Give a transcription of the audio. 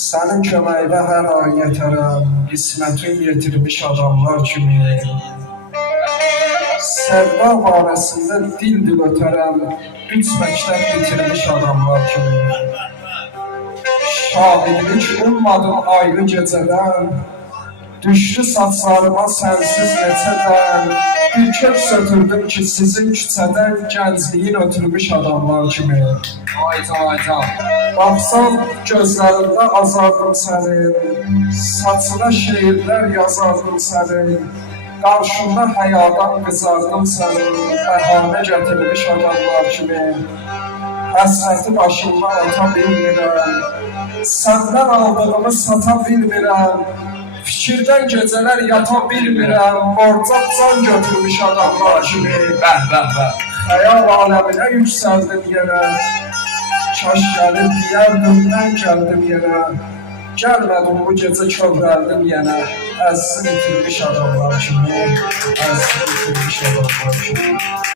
Sənin köməyinə hər an yetərəm, qismətin yetirmiş adamlar kimi. Sevda barəsində dil ötərəm, 3 məktəb bitirmiş adamlar kimi. Şahidlik ummadım ayrı gecədən, düşdü saçlarıma sənsiz neçədən. Bir kök sötürdüm ki sizin küçədən, gəncliyin ötürmüş adamlar kimi. Baxsam gözlərində azardım sənin, saçına şeirlər yazardım sənin, qarşında həyadan qızardım sənin, bəhanə gətirmiş adamlar kimi. Həsrəti başımdan ata bilmirəm, səndən aldığımı sata bilmirəm, fikirdən gecələr yata bilmirəm, borca can götürmüş adamlar kimi. Xəyal aləminə yüksəldim yenə, kaş gəlib deyərdim, mən gəldim yenə. Gəlmədim bu gecə kövrəldim yenə, əzizim itirmiş adamlar kimi.